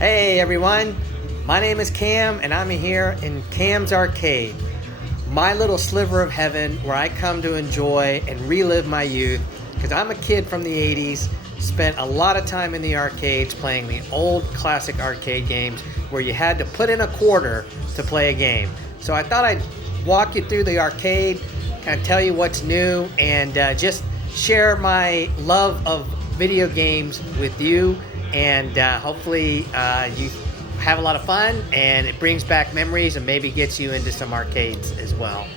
Hey everyone, my name is Cam and I'm here in KAM'S Arcade, my little sliver of heaven where I come to enjoy and relive my youth because I'm a kid from the 80s, spent a lot of time in the arcades playing the old classic arcade games where you had to put in a quarter to play a game. So I thought I'd walk you through the arcade, kind of tell you what's new and just share my love of video games with you. And hopefully you have a lot of fun and it brings back memories and maybe gets you into some arcades as well.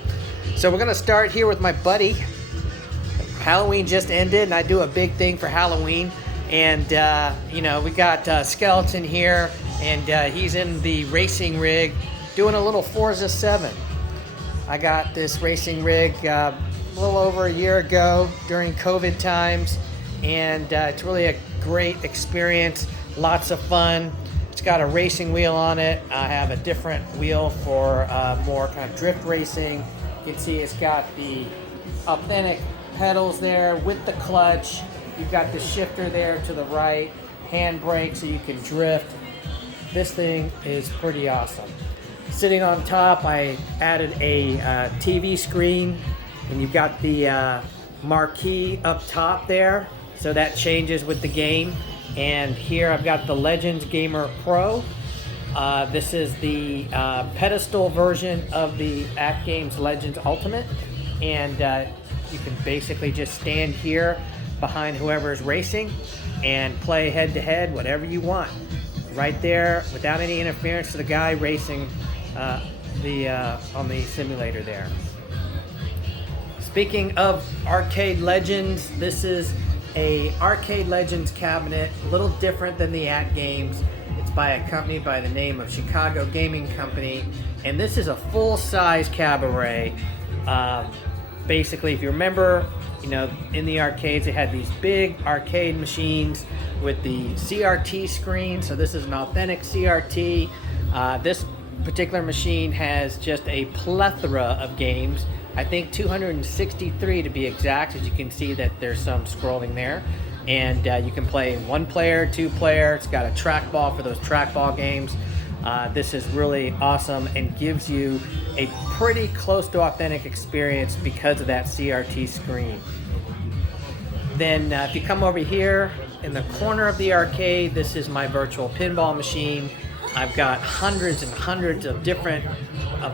So we're gonna start here with my buddy. Halloween just ended and I do a big thing for Halloween. And we got Skeleton here and he's in the racing rig doing a little Forza 7. I got this racing rig a little over a year ago during COVID times. And it's really a great experience, lots of fun. It's got a racing wheel on it. I have a different wheel for more kind of drift racing. You can see it's got the authentic pedals there with the clutch. You've got the shifter there to the right, handbrake so you can drift. This thing is pretty awesome. Sitting on top, I added a TV screen, and you've got the marquee up top there. So that changes with the game. And here I've got the Legends Gamer Pro. This is the pedestal version of the AtGames Legends Ultimate. And you can basically just stand here behind whoever is racing and play head to head, whatever you want. Right there, without any interference to the guy racing on the simulator there. Speaking of arcade legends, this is a arcade legends cabinet, a little different than the AtGames. It's by a company by the name of Chicago Gaming Company, and this is a full-size cabaret. Basically, if you remember, in the arcades they had these big arcade machines with the CRT screen. So this is an authentic CRT. This particular machine has just a plethora of games. I think 263 to be exact, as you can see that there's some scrolling there. And you can play 1 player, 2 player. It's got a trackball for those trackball games. This is really awesome and gives you a pretty close to authentic experience because of that CRT screen. Then if you come over here in the corner of the arcade, this is my virtual pinball machine. I've got hundreds and hundreds of different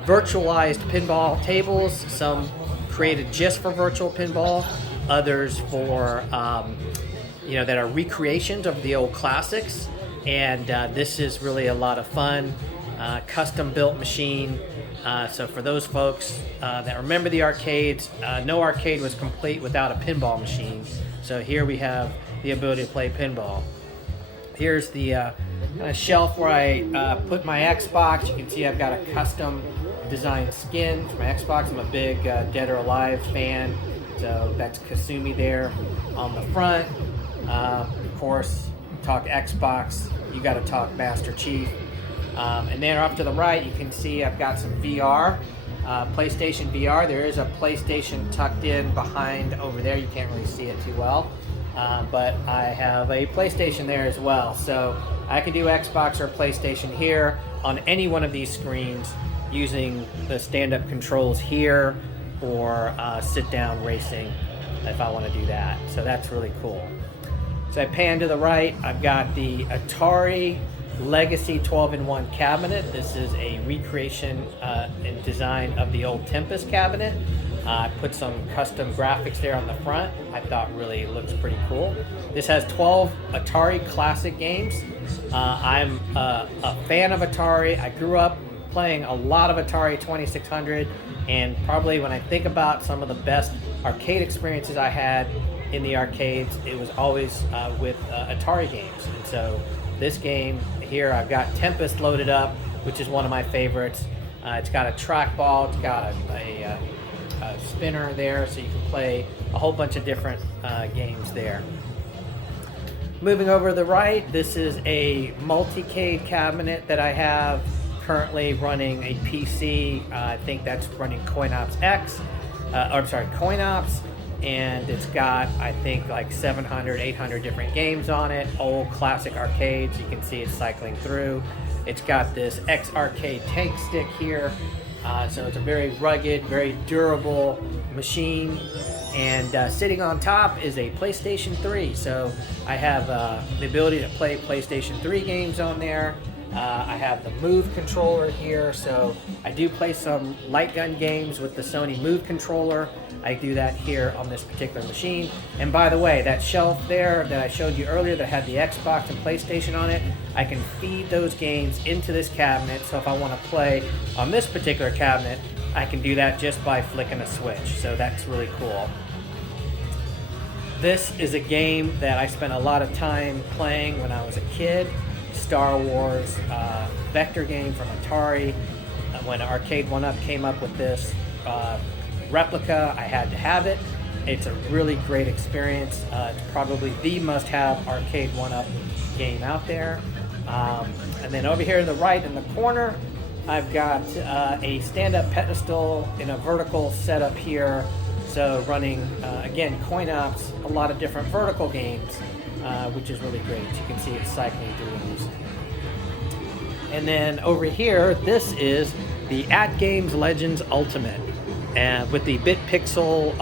virtualized pinball tables, some created just for virtual pinball, others for, that are recreations of the old classics. And this is really a lot of fun, custom built machine. So for those folks that remember the arcades, no arcade was complete without a pinball machine. So here we have the ability to play pinball. Here's the shelf where I put my Xbox. You can see I've got a custom designed skin for my Xbox. I'm a big Dead or Alive fan, so that's Kasumi there on the front. Of course, talk Xbox, you got to talk Master Chief. And then off to the right, you can see I've got some VR, PlayStation VR. There is a PlayStation tucked in behind over there. You can't really see it too well. But I have a PlayStation there as well. So I can do Xbox or PlayStation here on any one of these screens using the stand-up controls here or sit-down racing if I want to do that. So that's really cool. So I pan to the right, I've got the Atari Legacy 12-in-1 cabinet. This is a recreation and design of the old Tempest cabinet. I put some custom graphics there on the front. I thought really looks pretty cool. This has 12 Atari classic games. I'm a fan of Atari. I grew up playing a lot of Atari 2600, and probably when I think about some of the best arcade experiences I had in the arcades, it was always with Atari games. And so this game here, I've got Tempest loaded up, which is one of my favorites. It's got a trackball, it's got a spinner there, so you can play a whole bunch of different games there. Moving over to the right, this is a multicade cabinet that I have currently running a PC. I think that's running CoinOps X, CoinOps, and it's got, I think, like 700, 800 different games on it, old classic arcades. You can see it cycling through. It's got this X Arcade tank stick here, so it's a very rugged, very durable machine. And sitting on top is a PlayStation 3, so I have the ability to play PlayStation 3 games on there. I have the Move controller here, so I do play some light gun games with the Sony Move controller. I do that here on this particular machine. And by the way, that shelf there that I showed you earlier that had the Xbox and PlayStation on it, I can feed those games into this cabinet, so if I want to play on this particular cabinet, I can do that just by flicking a switch, so that's really cool. This is a game that I spent a lot of time playing when I was a kid. Star Wars vector game from Atari. When Arcade 1-Up came up with this replica, I had to have it. It's a really great experience. It's probably the must-have Arcade 1-Up game out there. And then over here to the right in the corner, I've got a stand-up pedestal in a vertical setup here. So running, again, coin ops, a lot of different vertical games, which is really great. You can see it cycling through these. And then over here, this is the AtGames Legends Ultimate, and with the bit pixel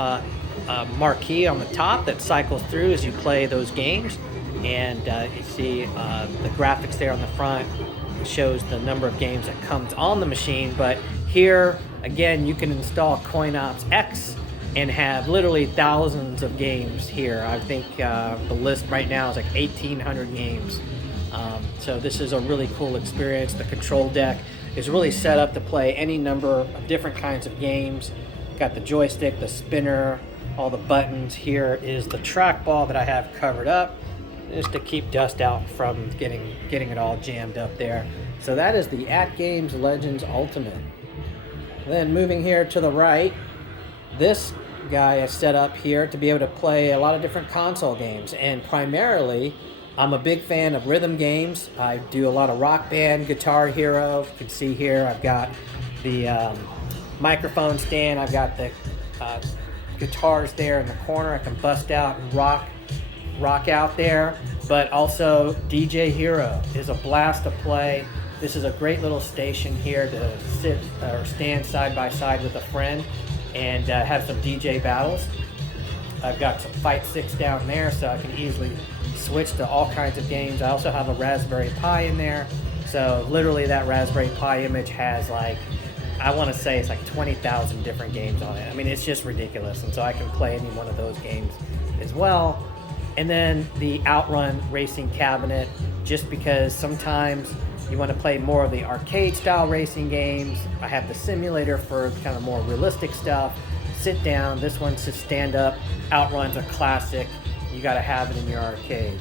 marquee on the top that cycles through as you play those games. And you see the graphics there on the front. It shows the number of games that comes on the machine. But here, again, you can install CoinOps X and have literally thousands of games here. I think the list right now is like 1,800 games. So this is a really cool experience. The control deck is really set up to play any number of different kinds of games. Got the joystick, the spinner, all the buttons. Here is the trackball that I have covered up, just to keep dust out from getting it all jammed up there. So that is the AtGames Legends Ultimate. Then moving here to the right, this guy is set up here to be able to play a lot of different console games, and primarily I'm a big fan of rhythm games. I do a lot of Rock Band, Guitar Hero. You can see here I've got the microphone stand. I've got the guitars there in the corner. I can bust out and rock out there. But also DJ Hero is a blast to play. This is a great little station here to sit or stand side by side with a friend and have some DJ battles. I've got some fight sticks down there, so I can easily switch to all kinds of games. I also have a Raspberry Pi in there, so literally that Raspberry Pi image has, like, I want to say it's like 20,000 different games on it. I mean, it's just ridiculous, and so I can play any one of those games as well. And then the Outrun racing cabinet, just because sometimes you want to play more of the arcade style racing games. I have the simulator for kind of more realistic stuff. Sit down, this one's to stand up. Outrun's a classic. You got to have it in your arcade.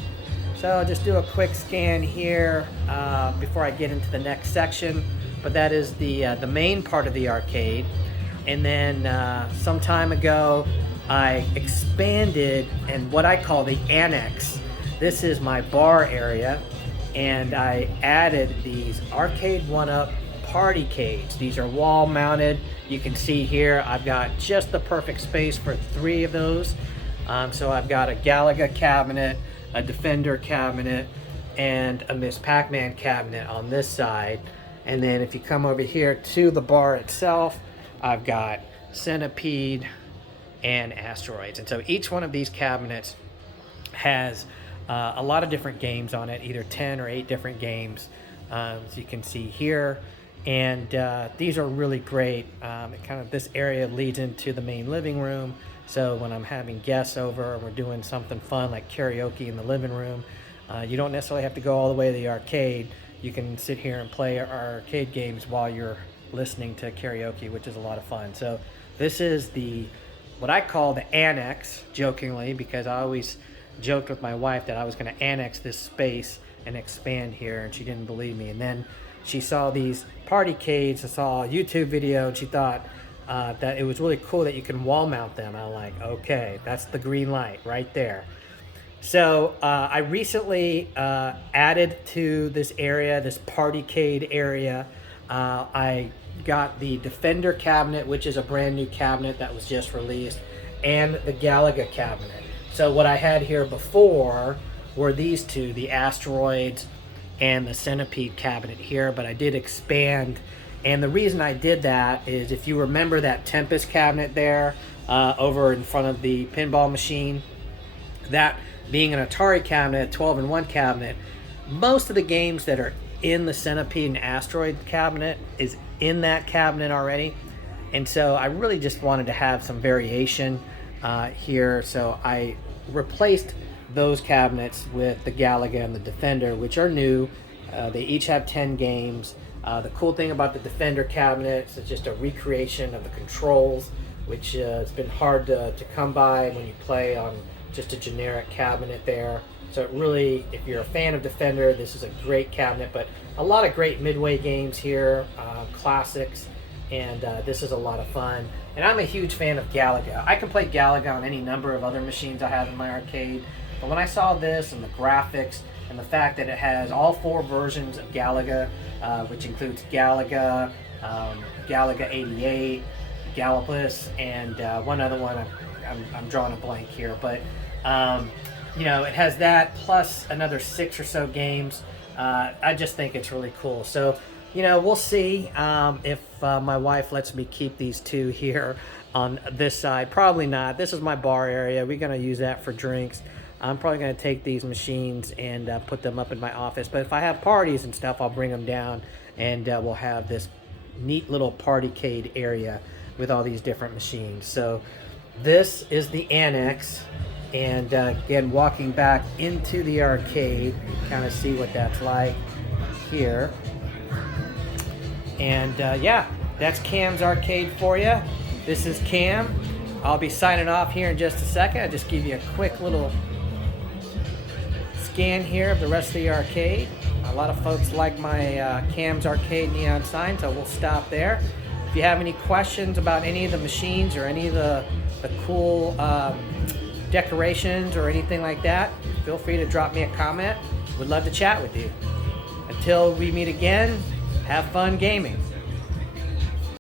So I'll just do a quick scan here before I get into the next section. But that is the main part of the arcade. And then some time ago, I expanded and what I call the Annex. This is my bar area, and I added these Arcade 1-Up Partycades. These are wall mounted. You can see here I've got just the perfect space for 3 of those. So I've got a Galaga cabinet, a Defender cabinet, and a Miss Pac-Man cabinet on this side. And then if you come over here to the bar itself, I've got Centipede and Asteroids. And so each one of these cabinets has a lot of different games on it, either 10 or 8 different games, as you can see here. And these are really great. This area leads into the main living room. So when I'm having guests over or we're doing something fun like karaoke in the living room, you don't necessarily have to go all the way to the arcade. You can sit here and play our arcade games while you're listening to karaoke, which is a lot of fun. So this is what I call the Annex, jokingly, because I always joked with my wife that I was going to annex this space and expand here, and she didn't believe me. And then she saw these Partycades, I saw a YouTube video, and she thought that it was really cool that you can wall mount them. I'm like, okay, that's the green light right there. So I recently added to this area, this Partycade area, I got the Defender cabinet, which is a brand new cabinet that was just released. and the Galaga cabinet. So what I had here before were these two, the Asteroids and the Centipede cabinet here, but I did expand. And the reason I did that is, if you remember that Tempest cabinet there over in front of the pinball machine, that being an Atari cabinet, 12-in-1 cabinet, most of the games that are in the Centipede and Asteroid cabinet is in that cabinet already. And so I really just wanted to have some variation here. So I replaced those cabinets with the Galaga and the Defender, which are new. They each have 10 games. The cool thing about the Defender cabinet is it's just a recreation of the controls, which has been hard to come by when you play on just a generic cabinet there. So it really, if you're a fan of Defender, this is a great cabinet, but a lot of great midway games here, classics, and this is a lot of fun. And I'm a huge fan of Galaga. I can play Galaga on any number of other machines I have in my arcade, but when I saw this and the graphics and the fact that it has all 4 versions of Galaga, which includes Galaga, Galaga 88, Galapus, and one other one, I'm drawing a blank here, but you know, it has that plus another 6 or so games. I just think it's really cool. So, you know, we'll see if my wife lets me keep these 2 here on this side. Probably not. This is my bar area. We're going to use that for drinks. I'm probably going to take these machines and put them up in my office. But if I have parties and stuff, I'll bring them down, and we'll have this neat little partycade area with all these different machines. So this is the Annex. And again, walking back into the arcade, kind of see what that's like here. And yeah, that's KAM'S Arcade for you. This is Cam. I'll be signing off here in just a second. I'll just give you a quick little scan here of the rest of the arcade. A lot of folks like my KAM'S Arcade neon sign, so we'll stop there. If you have any questions about any of the machines or any of the cool decorations or anything like that, feel free to drop me a comment. Would love to chat with you. Until we meet again, have fun gaming.